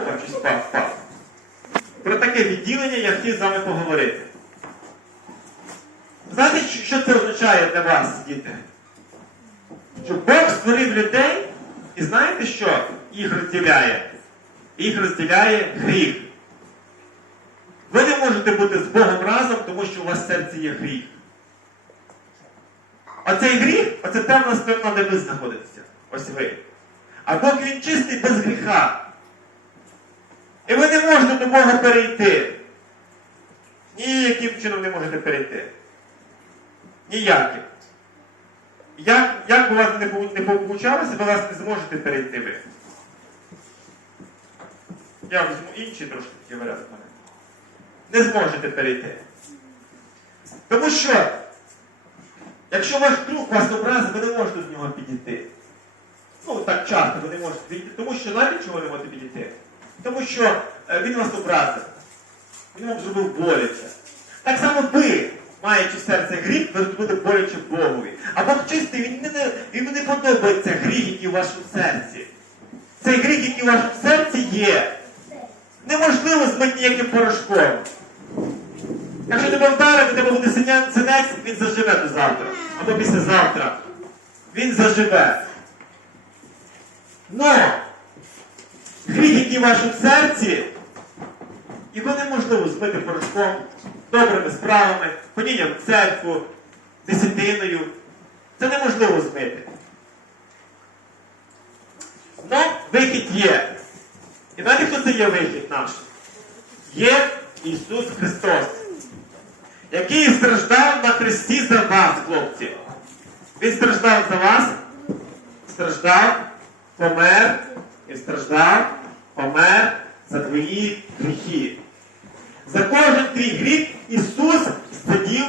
там щось впав, впав. Про таке відділення я хотів з вами поговорити. Знаєте, що- це означає для вас, діти? Що Бог створив людей, і знаєте, що їх розділяє? Їх розділяє гріх. Ви не можете бути з Богом разом, тому що у вас в серці є гріх. Оцей гріх, оце темна сторона, де ви знаходитеся. Ось ви. А Бог він чистий без гріха. І ви не можете до Бога перейти. Ніяким чином не можете перейти. Ніяким. Як, як би у вас не получалося, ви вас не зможете перейти ви. Я візьму інші трошки такі мене. Не зможете перейти. Тому що, якщо ваш друг вас образив, ви не можете до нього підійти. Ну, так часто ви не можете підійти. Тому що навіть чого не можете підійти? Тому що е, він вас образив. Він вам зробив боляче. Так само ви, маючи в серці гріх, ви зробили боляче Богові. А Бог чистий, він не, йому не подобається гріх, який у вашому серці. Цей гріх, який у вашому серці є, неможливо змити ніяким порошком. Якщо тебе вдарить, у тебе буде синець, він заживе до завтра. Або післязавтра. Він заживе. Який в вашому серці, його неможливо змити порошком, добрими справами, ходінням в церкву, десятиною. Це неможливо змити. Но вихід є. І знаєте, хто це є вихід наш? Є Ісус Христос, який страждав на хресті за вас, хлопці. Він страждав за вас, страждав, помер і страждав, помер за твої гріхи. За кожен твій гріх Ісус сидів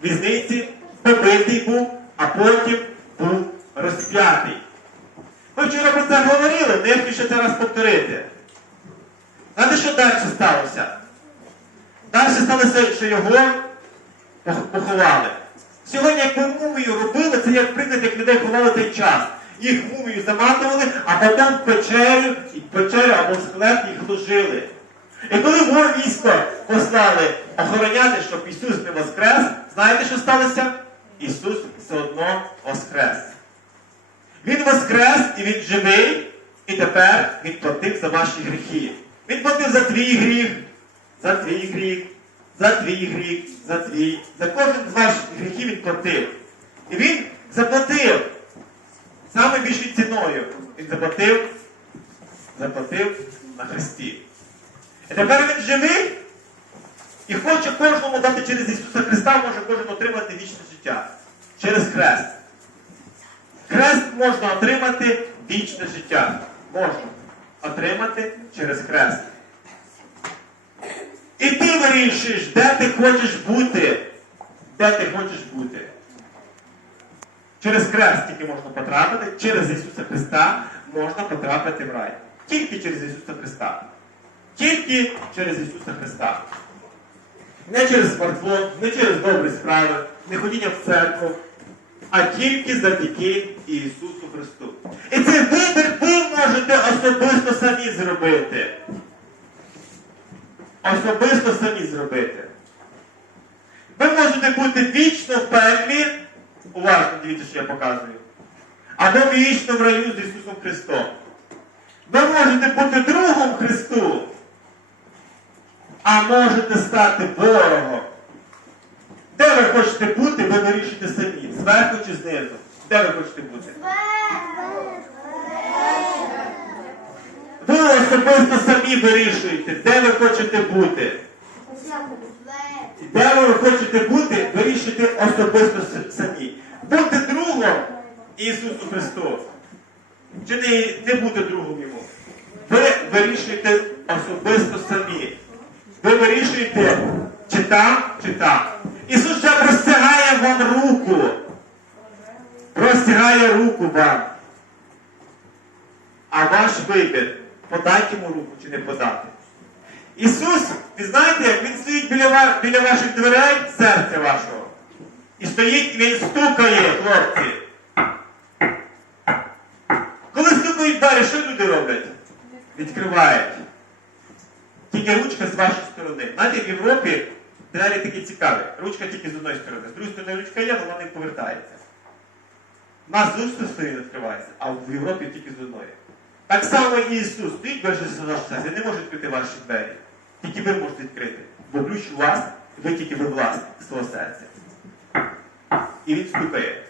в в'язниці, побитий був, а потім був розп'ятий. Ми вчора про це говорили, я хочу ще це раз повторити. Знаєте, що далі сталося? Далі сталося, що його поховали. Сьогодні, як ми мумію робили, це як приклад, як людей ховали той час. Їх мумію заматували, а потім печерю, печерю або склеп їх ложили. І коли в військо послали охороняти, щоб Ісус не воскрес, знаєте, що сталося? Ісус все одно воскрес. Він воскрес і він живий, і тепер він платив за ваші гріхи. Він платив за твій гріх, за твій гріх, за твій гріх, за твій. За кожен з ваших гріхів він платив. І він заплатив саме більшою ціною. Він заплатив, заплатив на хресті. І тепер він живий і хоче кожному дати через Ісуса Христа, може кожен отримати вічне життя. Через хрест. Хрест можна отримати вічне життя. Можна отримати через хрест. І ти вирішуєш, де ти хочеш бути. Де ти хочеш бути. Через хрест тільки можна потрапити, через Ісуса Христа можна потрапити в рай. Тільки через Ісуса Христа. Тільки через Ісуса Христа. Не через смартфон, не через добрі справи, не ходіння в церкву, а тільки завдяки Ісусу Христу. І цей вибір ви можете особисто самі зробити. Особисто самі зробити. Ви можете бути вічно в уважно дивіться, що я показую, А або вічно в раю з Ісусом Христом. Ви можете бути другом Христу, а можете стати ворогом. Де ви хочете бути, ви вирішуєте самі. Зверху чи знизу. Де ви хочете бути? Ви особисто самі вирішуєте, де ви хочете бути. Де ви хочете бути, вирішуйте особисто самі. Другом Ісусу Христу. Чи не, не бути другом Йому. Ви вирішуєте особисто самі. Ви вирішуєте, чи там, чи там. Ісус вже простягає вам руку. Простягає руку вам. А ваш вибір, подати йому руку чи не подати. Ісус, ви знаєте, Він стоїть біля, біля ваших дверей, серця вашого. І стоїть, він стукає, хлопці. Коли стукають двері, що люди роблять? відкривають. Тільки ручка з вашої сторони. Знаєте, в Європі двері такі цікаві. Ручка тільки з одної сторони. З другої сторони ручка є, вона не повертається. У нас з іншої сторони відкривається, а в Європі тільки з одної. Так само і Ісус стоїть ваше серце, Він не може відкрити ваші двері. Тільки ви можете відкрити. Бо ключ у вас, ви тільки ви власник свого серця. І він стукає.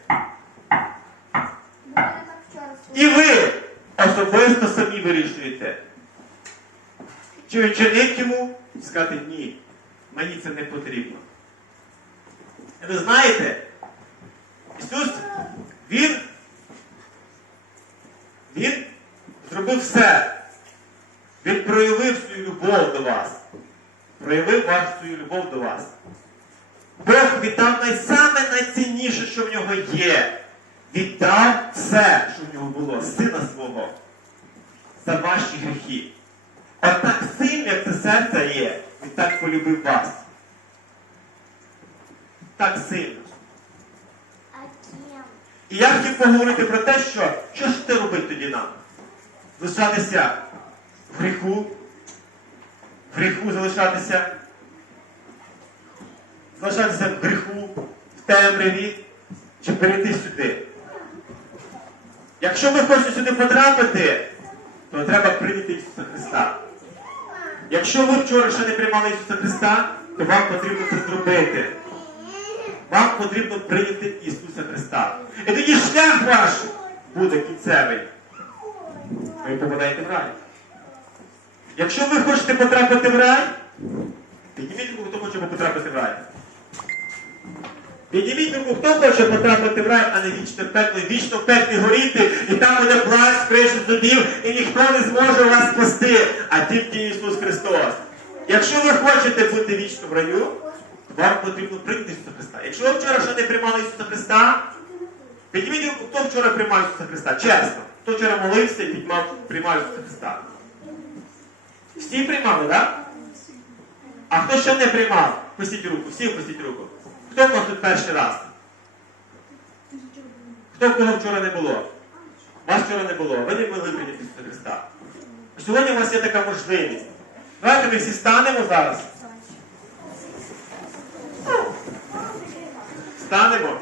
І ви особисто самі вирішуєте. Чи відчинити йому, сказати ні, мені це не потрібно. І ви знаєте, Ісус, Він, Він зробив все. Він проявив свою любов до вас. Проявив вашу свою любов до вас. Бог віддав найсаме найцінніше, що в нього є. Віддав все, що в нього було, сина свого, за ваші гріхи. От так сильно, як це серце є, він так полюбив вас. Так сильно. І я хотів поговорити про те, що що ж ти робити тоді нам? Залишатися в гріху, в гріху залишатися, залишатися в гріху, в темряві, чи перейти сюди. Якщо ви хочете сюди потрапити, то треба прийняти Ісуса Христа. Якщо ви вчора ще не приймали Ісуса Христа, то вам потрібно це зробити. Вам потрібно прийняти Ісуса Христа. І тоді шлях ваш буде кінцевий. Ви попадаєте в рай. Якщо ви хочете потрапити в рай, підніміть хто хоче потрапити в рай. Підніміть руку, хто хоче потрапити в рай, а не вічно в пекло, вічно в пеклі горіти, і там буде плач, крижі зубів, і ніхто не зможе вас спасти, а тільки Ісус Христос. Якщо ви хочете бути вічно в раю, вам потрібно прийняти Ісуса Христа. Якщо ви вчора ще не приймали Ісуса Христа, підніміть руку, хто вчора приймав Ісуса Христа, чесно. Хто вчора молився і підмав, приймав Ісуса Христа. Всі приймали, так? А хто ще не приймав? Пустіть руку, всі пустіть руку. Хто в нас тут перший раз? Хто кого вчора не було? Вас вчора не було. Ви не могли прийняти Христа. Сьогодні у вас є така можливість. Давайте ми всі станемо зараз. Станемо.